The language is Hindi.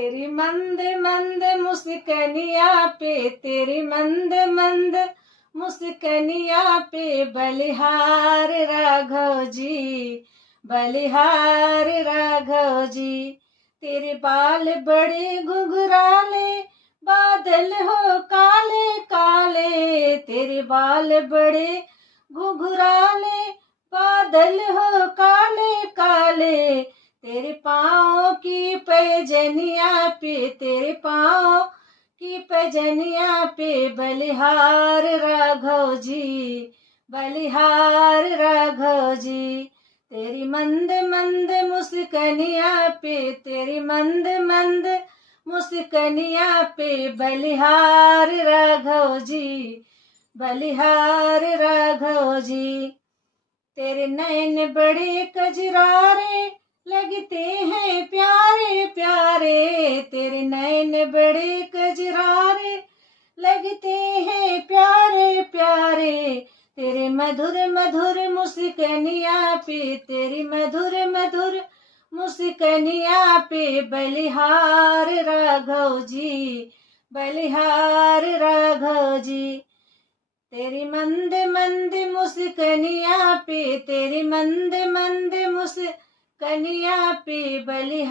तेरी मंद मंद मुस्कनिया पे, तेरी मंद मंद मुस्कनिया पे, बलिहार राघव जी, बलिहार राघव जी। तेरे बाल बड़े घुघराले, बादल हो काले काले, तेरे बाल बड़े घुघराले, बादल हो काले काले। तेरे पाँव की पैजनिया पे, तेरे पाँव की पैजनिया पे, बलिहार राघव जी, बलिहार राघव जी। तेरी मंद मंद मुस्कनिया पे, तेरी मंद मंद मुस्कनिया पे, बलिहार राघव जी, बलिहार राघव जी। तेरे नैन बड़े कजरारे, लगते हैं प्यारे प्यारे, तेरे नैन बड़े कजरारे, लगते हैं प्यारे प्यारे। तेरे मधुर मधुर मुस्कनिया पे, तेरी मधुर मधुर मुस्कनिया पे, बलिहार राघव जी, बलिहार राघव जी। तेरी मंद मंद मुस्कनिया पे, तेरी मंद मंद मुस्कनिया पे, बलिहार